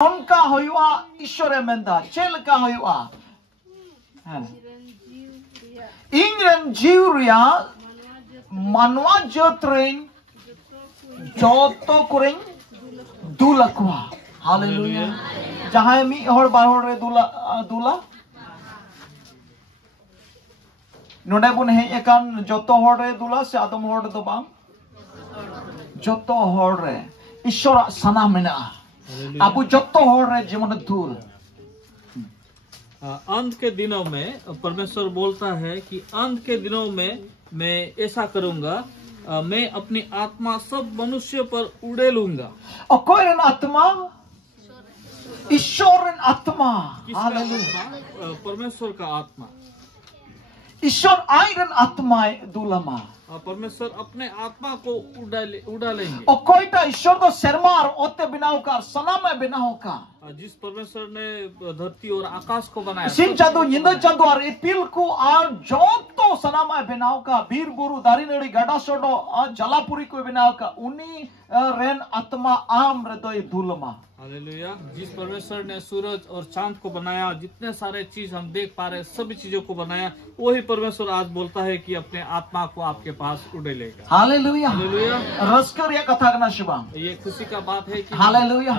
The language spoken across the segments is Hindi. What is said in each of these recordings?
onka hoyua ishore menda chelka hoyua ingren jiuria manwa jotren joto kuring dulakwa. Hallelujah. Jahai mi hor bahor re dula node bun hej akan joto hor re dula se adom hor do bang joto hor re ishora sana mena abu joto hor re jemon dul. अंत के दिनों में परमेश्वर बोलता है कि अंत के दिनों में मैं ऐसा करूंगा, मैं अपनी आत्मा सब मनुष्य पर उड़ेलूंगा। Okoren atma ईश्वरन आत्मा। हालेलुया। परमेश्वर का आत्मा, ईश्वर आयरन आत्मा दुलमा। परमेश्वर अपने आत्मा को उड़ा लेंगे। ओकोइटा ईश्वर तो शर्मार ओते बिनाव का सनाम बिनाव का जिस परमेश्वर ने धरती और आकाश को बनाया, सिम चादो निंदा चादो और इपिल को आर जोत तो सनाम बिनाव का बीर बुरु दारी नड़ी गड़ा सोडो जलापुरी को बिनाव का उन्हीं रेन आत्मा आम हृदय दुलमा। हालेलुया। जिस परमेश्वर ने सूरज और चांद को बनाया, जितने सारे चीज हम देख पा रहे सभी चीजों को बनाया, वही परमेश्वर आज बोलता है कि अपने आत्मा को आपके पास उड़े लेगा। हालेलुया। हालेलुया। रसकर ये कथा करना शुभम, ये खुशी का बात है कि हालेलुया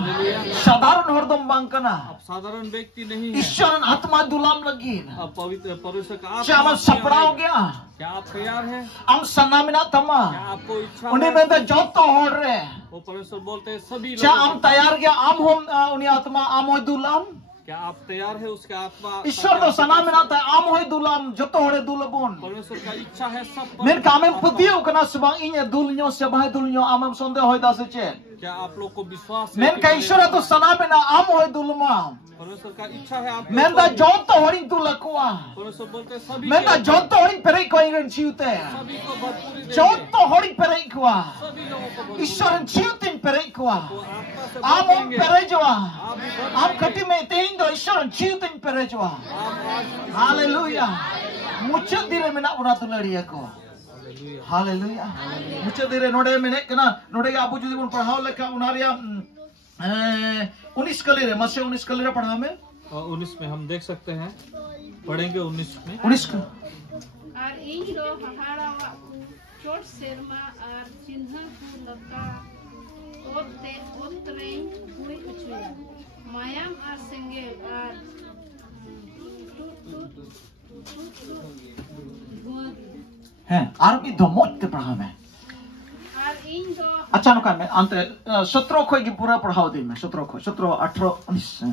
साधारण हरदम बांकना अब साधारण व्यक्ति नहीं है, ईश्वर आत्मा दुलाम लगी अब पवित्र परमेश्वर का क्या हम सपड़ा हो गया, क्या आप तैयार हैं? हम सनामिना तमा क्या आपको इच्छा उन्हीं है? में तो जो तो हो रहे वो परमेश्वर बोलते हैं सभी क्या लोगों हम तैयार गया हम उन्हीं आत्मा आम हो दुलाम क्या आप तैयार है उसके आत्मा? ईश्वर तो सनामिना था आम हो दुलाम जो तो हो रहे दुलबुन परमेश्वर का इच्छा है सब मेरे कामें पुतियो कना सुबह इन्हें दुलियों से बाहर दुलियों आम संदेह हो दासे चे क्या आप लोग को विश्वास है मेरे का ईश्वर तो सनामिना आम हो दुलमा परमेश्वर का इच्छा है आप मेरे का जो तो हो रही दुलकुआ परमेश्वर बोलते हैं सभी मेरे का जो तो हो रही परे कोई रन चीवते सभी को भरपूरी देंगे, जो तो हो रही परे कुआ सभी लोगों को भरपूरी ईश्वर चीवतिन परे कुआ तो आत्मा से आम भर हम देंगे। परे जोआ आप भी भर आम खटी में तेइन दो ईश्वर चीवतिन परे जोआ आप आज हालेलुया मुझे धीरे में ना उड़ा तो लड़िया को हालेलुया। हालेलुया मुझे धीरे नोडे में ने कना नोडे आप जुदी उन पढ़ाओ लेका उनारिया 19 कली रे मसे 19 कली रे पढ़ा में और 19 में हम देख सकते हैं, पढ़ेंगे 19 में 19 का और इन रो हहाड़ा चोट शर्मा और चिन्ह को लगा ओते ओतरे हुई उछले मायाम और संगे और हैं आरबी धमोट के पढ़ा में और इन रो अचानक में अंत 17 खोई की पूरा पढ़ाओ दी में 17 खोई 17 18 19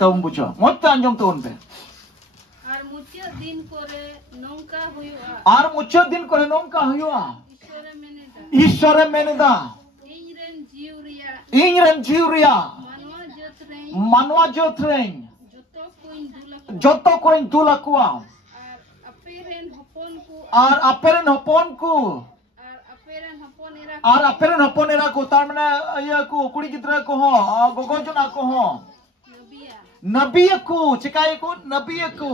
तब बुझो मोटा अंजम तो उन पे और मुझे दिन करे नौका हुआ और मुझे दिन करे नौका हुआ ईश्वर मैंने दा ईश्वर इंग्रन जीवरिया मनवा जोतरें जोतो कोई दुलकुआ और अपेरन हपोन को और अपेरन हपोन एरा को तार मने ये को कुड़ी गिद्रा को हो गोगोजना को हो नबी को चिकाई को नबी को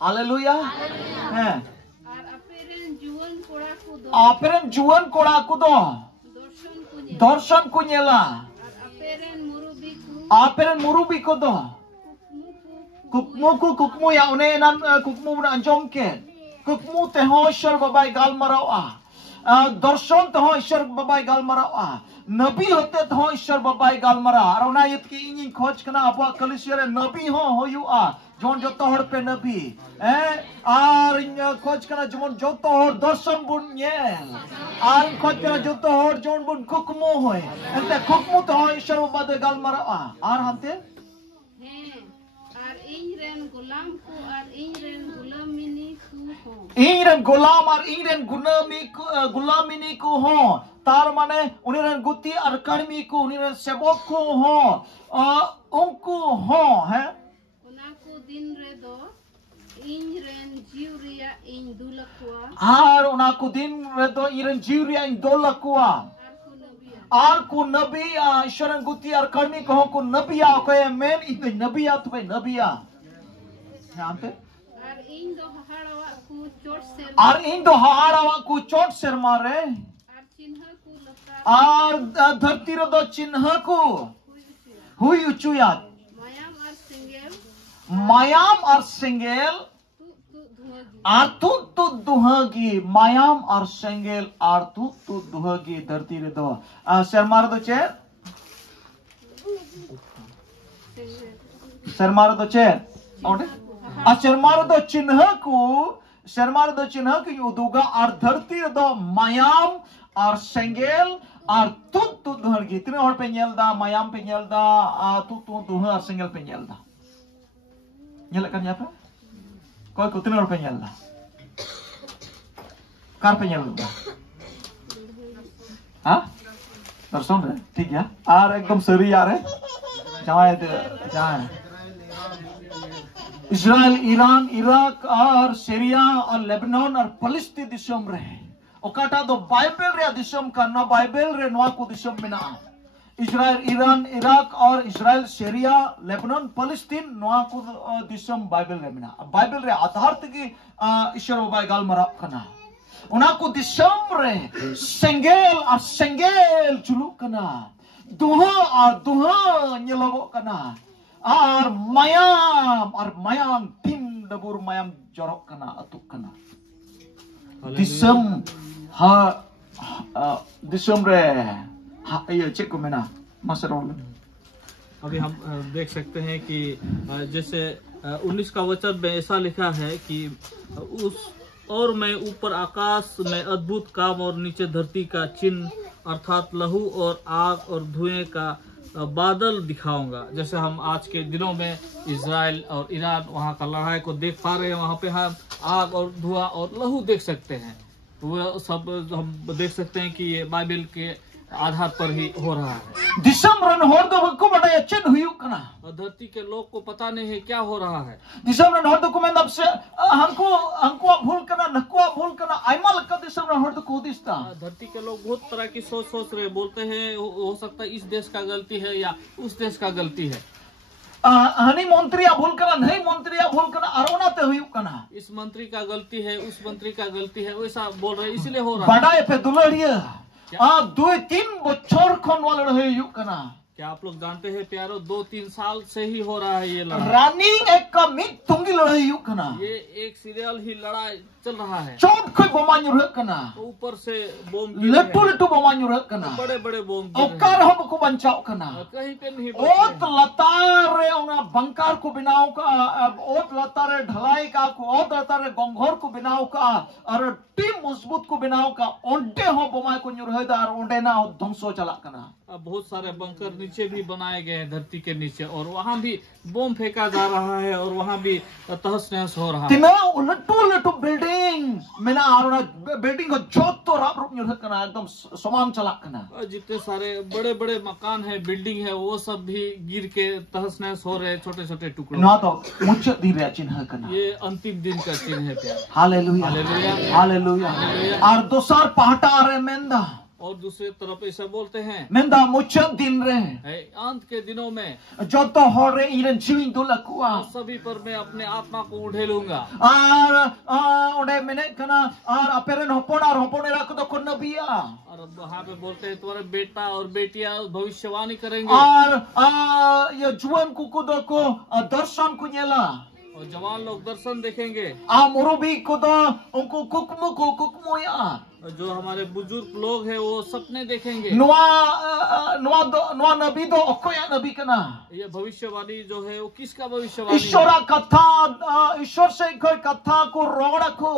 हालेलुया हैं अपेरन जुवन कोड़ा को दो दर्शन को नेला अपेरन मुरुबी को दो कुकमु या उन्हें नन कुकमु बना अंजम के कुकमु ते हो ईश्वर बाबाई गाल मरावा दर्शन ते हो ईश्वर बाबाई गाल मरावा नबी होते तो हो ईश्वर बाबाई गाल मरा और उन्हें ये कि इन्हीं खोज करना आपा कलिसियर नबी हो युआ जोन जो तो हर पे नबी और इन खोज करना जोन जो तो हर दर्शन बुन ये और खोज करना जो तो हर जोन बुन कुकमु होए ऐसे कुकमु तो हो ईश्वर बाबाई गाल मरावा और हमते इंग्रन गुलाम और इंग्रन गुलामिनी को हो तार माने उन्हें गुती और कर्मी को उन्हें सेवक को हो उनको हो है उनको दिन रे दो इंग्रन जीवरिया इन दुलकुआ और उनको दिन रे दो इंग्रन जीवरिया इन दुलकुआ और को नबिया ईश्वर गुती और कर्मी को हो को नबिया को मेन इन नबिया तो भाई नबिया यहाँ पे और इन दो हाड़ावा को चोट सिर मारे और धरती रो दो चिन्ह को Hui ucuyat. mayam ar singgel Mayam ar singgel. tu dhuagi Artu duhagi. Mayam ar singgel. Artu duhagi. Dharti re do. Sermar do cher. Sermar do cher. Oke. Sermar do चिन्ह को. Sermar do चिन्ह को uduga ar dharti re do. Mayam ar singgel. Ar tut duhagi. Tine hor pe nyel da. Mayam pe nyel da. Tut duhagi ar singgel pe nyel da. Nyel kan apa? Kau ikut tine hor pe nyel da. Kar pe nyel da. हाँ दर्शन है ठीक है आर एकदम सरी यार है जहाँ है इजराइल ईरान इराक और सीरिया और लेबनान और फलस्तीन दिशम रहे ओकाटा दो बाइबल रे दिशम का ना बाइबल रे नवा को दिशम में ना इजराइल ईरान इराक और इजराइल सीरिया लेबनान फलस्तीन नवा को दिशम बाइबल रे में ना बाइबल रे आधार तक ईश्वर बाय गाल मरा कना उनाको दिसम रे सेंगेल और सेंगेल चुलुक कना दुहा nyelogok कना और मयाम tim debur mayam jorok कना atuk कना दिसम रे ये चेक को मेना मसरोल अभी हम देख सकते हैं कि जैसे 19 का वचन में ऐसा लिखा है कि और मैं ऊपर आकाश में अद्भुत काम और नीचे धरती का चिन्ह अर्थात लहू और आग और धुएं का बादल दिखाऊंगा। जैसे हम आज के दिनों में इजराइल और ईरान वहाँ का लड़ाई को देख पा रहे हैं, वहाँ पे हम आग और धुआं और लहू देख सकते हैं। वो सब हम देख सकते हैं कि ये बाइबल के आधार पर ही हो रहा है। दिसम रन होर दो को बड़ा चिन हुई कना और धरती के लोग को पता नहीं है क्या हो रहा है। दिसम रन होर दो को मैं अब से हमको भूल करना नको भूल करना आइमा लगा दिसम रन होर दो को दिसता धरती के लोग बहुत तरह की सोच रहे बोलते हैं हो सकता है इस देश का गलती है या उस देश का गलती है। हनी मंत्री भूल करना नहीं मंत्री भूल करना अरोना ते हुई कना इस मंत्री का गलती है उस मंत्री का गलती है वैसा बोल रहे इसलिए हो रहा है। बड़ा पे दुलड़िया 2-3 बच्चों खन वाला रहे यू कना क्या आप लोग जानते हैं प्यारो 2-3 साल से ही हो रहा है ये लड़ाई। रनिंग एक का मिट तुंगी लड़ाई यू कना ये एक सीरियल ही लड़ाई चल रहा है। चोट कोई बमान्यु रह कना ऊपर से बम लट्टू बमान्यु रह कना बड़े बड़े बम ओकार हम को बचाओ कना कहीं पे नहीं ओत लतार रे उना बंकार को बिनाओ का ओत लतार रे ढलाई का को ओत लतार रे गंगोर को बिनाओ का और टीम मजबूत को बिनाओ का ओंडे हो बमाय को न्युरहेदार ओंडे ना ध्वंसो चला कना। अब बहुत सारे बंकर नीचे भी बनाए गए हैं धरती के नीचे और वहाँ भी बम फेंका जा रहा है और वहाँ भी तहस नहस हो रहा है। तिना लट्टू बिल्डिंग मेना आरोना बिल्डिंग को जोत तो राब रूप न्युरह कना एकदम समान चला कना जितने सारे बड़े बड़े मकान है बिल्डिंग है वो सब भी गिर के तहस नहस हो रहे छोटे छोटे टुकड़ों ना तो मुझे दिव्या चिन्ह कना ये अंतिम दिन का चिन्ह है प्यार। हालेलुया हालेलुया हालेलुया और दोसर पहाटा रे मेंदा और दूसरी तरफ ऐसा बोलते हैं मेंदा मुझे दिन रे अंत के दिनों में जो तो हो रे इरन जीविन दुलकुआ सभी पर मैं अपने आत्मा को उठेलूंगा और ओडे मैंने कना और अपेरन होपोने रख दो को नबिया और वहाँ पे बोलते हैं तुम्हारे बेटा और बेटियां भविष्यवाणी करेंगे और ये जुआन कुकुदो को दर्शन को नेला और जवान लोग दर्शन देखेंगे। मुरुबी को दो उनको कुकमु या जो हमारे बुजुर्ग लोग हैं वो सपने देखेंगे। नुआ नबी दो ओकोया नबी कना ये भविष्यवाणी जो है वो किसका भविष्यवाणी? ईश्वर से कोई कथा को रोड़ा को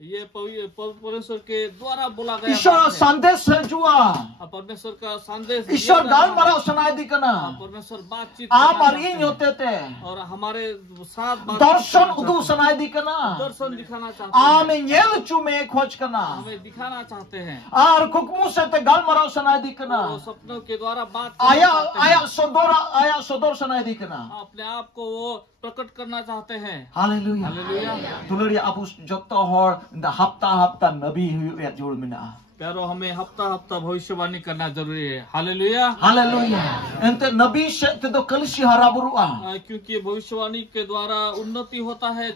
ये परमेश्वर के द्वारा बोला गया ईश्वर संदेश है जुआ परमेश्वर का संदेश ईश्वर गाल मरा सुनाई दी कना परमेश्वर बातचीत हमारे होते थे और हमारे साथ दर्शन उदू सुनाई दी कना दर्शन दिखाना चाहते हैं हमें येल चुमे खोज कना हमें दिखाना चाहते हैं और कुकमु से ते गाल मरा सुनाई दी कना सपनों के द्वारा बात आया सदोर सुनाई दी कना अपने आप को वो प्रकट करना चाहते हैं। हालेलुया हालेलुया दुलड़िया अब जत्तो हर हफ्ता नबी हुई जोड़ मिना प्यारो हमें हफ्ता हफ्ता भविष्यवाणी करना जरूरी है। Hallelujah. Haleluya. Ente nabi syek te do kalisi haraburua. क्योंकि भविष्यवाणी के द्वारा उन्नति होता है।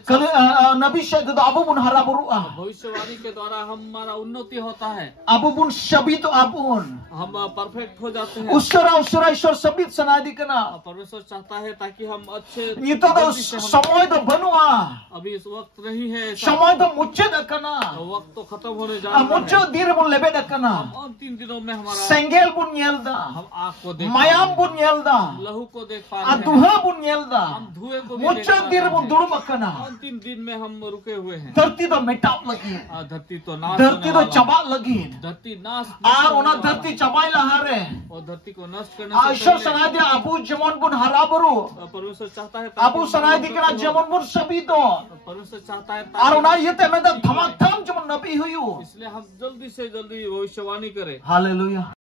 Nabi syek te do abubun haraburua. भविष्यवाणी के द्वारा हमारा उन्नति होता है, Abubun sabito abun. हम परफेक्ट हो जाते हैं। Usara isor sabit sanadi kana. परमेश्वर चाहता है ताकि हम अच्छे Nito do samoy do banua. अभी इस वक्त नहीं है, Samoy do mucce da kana. वक्त तो खत्म होने जा रहा है। Mucce dir bun lebe da हम kana. अंतिम दिनों में हमारा Senggel bun yelda. हम आग को देख Mayam bun yelda. लहू को देख पा रहे हैं, Aduha bun yelda. हम धुएं को भी देख Mucce पा dir रहे bun हैं। durum akana. अंतिम दिन में हम रुके हुए हैं। Dharti do metap lagi. धरती तो नाश Dharti होने do वाला है। cabak lagi. धरती नाश Ona dharti cabai lahare. और धरती को नष्ट करने Aisyah से sanadi abu jemon bun harabaru. पहले परमेश्वर चाहता है Abu sanadi kena jemon bun sabito. परमेश्वर चाहता है Aruna yete meda dhamak dham jemon nabi huyu. इसलिए हम जल्दी से जल्दी भविष्यवाणी करें। Haleluya.